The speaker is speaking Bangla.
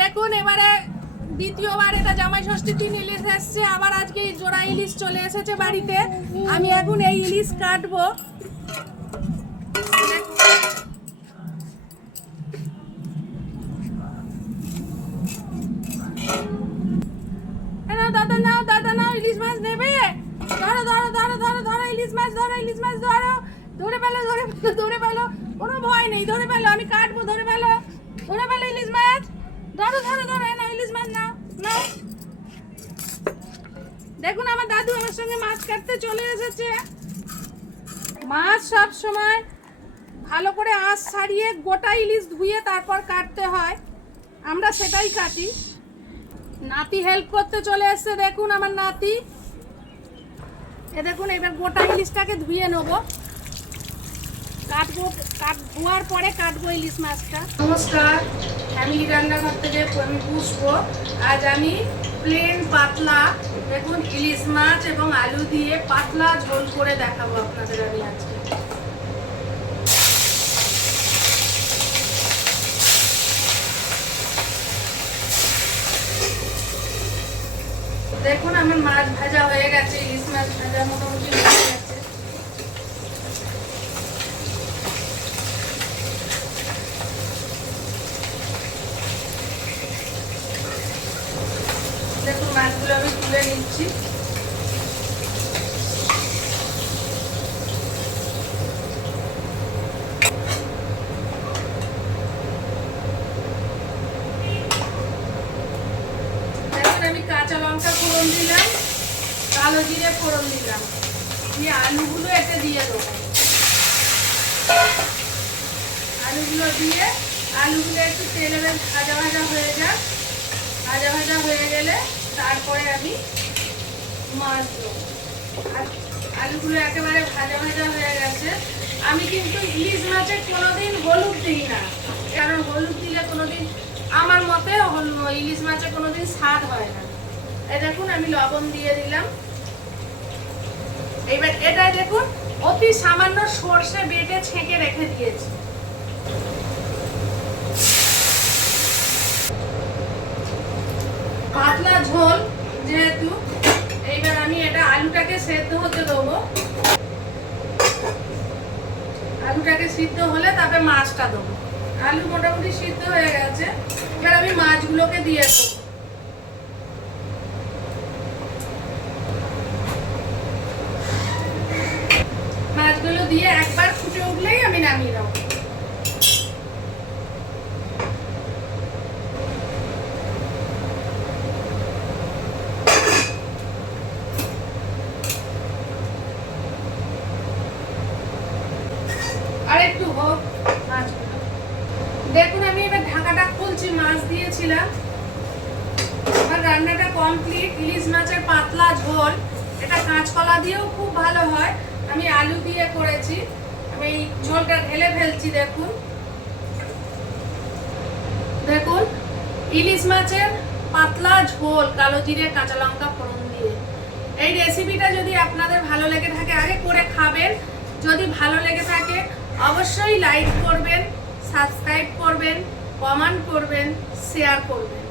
দেখুন এবারে দ্বিতীয়বার এটা জামাই ষষ্ঠীর দিন ইলিশ এসছে, আবার আজকে এই জোড়া ইলিশ চলে এসেছে বাড়িতে। আমি এখন এই ইলিশ কাটবো। দাদা নাও, দাদা নাও, ইলিশ মাছ নেবে? ধরো ধরো ধরো ধরো ধরো, ইলিশ মাছ ধরো, ইলিশ মাছ ধরো। ধরে পেলো, ধরে পেলো, ধরে পেলো, কোনো ভয় নেই, ধরে পেলো, আমি কাটবো, ধরে পেলো, ধরে পেলো ইলিশ মাছ। ধরো ধরো ধরো, না ইলিশ মাছ নাও নাও। দেখুন আমার দাদু আমার সঙ্গে মাছ কাটতে চলে এসেছে। মাছ সব সময় ভালো করে আঁশ ছাড়িয়ে গোটা ইলিশ ধুয়ে তারপর কাটতে হয়, আমরা সেটাই কাটি। নাতি হেল্প করতে চলে এসেছে, দেখুন আমার নাতি। এ দেখুন এবার গোটা ইলিশটাকে ধুয়ে নেবো, কাটবো, ধোয়ার পরে কাটবো ইলিশ মাছটা। নমস্কার, ফ্যামিলি রান্নাঘর থেকে আমি পুষ্প। আজ আমি প্লেন পাতলা দেখুন ইলিশ মাছ এবং আলু দিয়ে পাতলা ঝোল করে দেখাবো আপনাদের আমি আজকে। দেখুন আমার মাছ ভাজা হয়ে গেছে, ইলিশ মাছ ভাজা মোটামুটি হয়ে গেছে। দেখুন মাছগুলো আমি তুলে নিচ্ছি। আমি কাঁচা লঙ্কা ফোড়ন দিলাম, কালো জিরে ফোড়ন দিলাম, দিয়ে আলুগুলো এতে দিয়ে দেবো। আলুগুলো দিয়ে আলুগুলো একটু তেলে ভাজা ভাজা হয়ে যাক, ভাজা ভাজা হয়ে গেলে তারপরে আমি মাছ দেবো। আলুগুলো একেবারে ভাজা ভাজা হয়ে গেছে। আমি কিন্তু ইলিশ মাছে কোনোদিন হলুদ দিই না, কারণ হলুদ দিলে কোনোদিন আমার মতে ইলিশ মাছে কোনোদিন স্বাদ হয় না। এই দেখুন আমি লবণ দিয়ে দিলাম। এবার এটা দেখুন অতি সামান্য সর্ষে বেটে ছেঁকে রেখে দিয়েছি। পাতলা ঝোল যেহেতু, এইবার আমি এটা আলুটাকে সেদ্ধ হতে দেবো। আলুটাকে সিদ্ধ হলে তারপরে মাছটা দেবো। আলু মোটামুটি সিদ্ধ হয়ে গেছে, এবার আমি মাছগুলোকে দিয়ে দেবো। মাছগুলো দিয়ে একবার ফুটে উঠলেই আমি নামিয়ে দেবো। আর একটু হোক মাছগুলো। দেখুন আমি এবার ঢাকাটা খুলছি, মাছ দিয়েছিলাম। আমার রান্নাটা কমপ্লিট। ইলিশ মাছের পাতলা ঝোল, এটা কাঁচকলা দিয়েও খুব ভালো হয়, আমি আলু দিয়ে করেছি। আমি এই ঝোলটা ঢেলে ফেলছি। দেখুন দেখুন ইলিশ মাছের পাতলা ঝোল কালো জিরে কাঁচা লঙ্কা ফোড়ন দিয়ে। এই রেসিপিটা যদি আপনাদের ভালো লেগে থাকে আগে করে খাবেন। যদি ভালো লেগে থাকে অবশ্যই লাইক করবেন, সাবস্ক্রাইব করবেন, কমেন্ট করবেন, শেয়ার করবেন।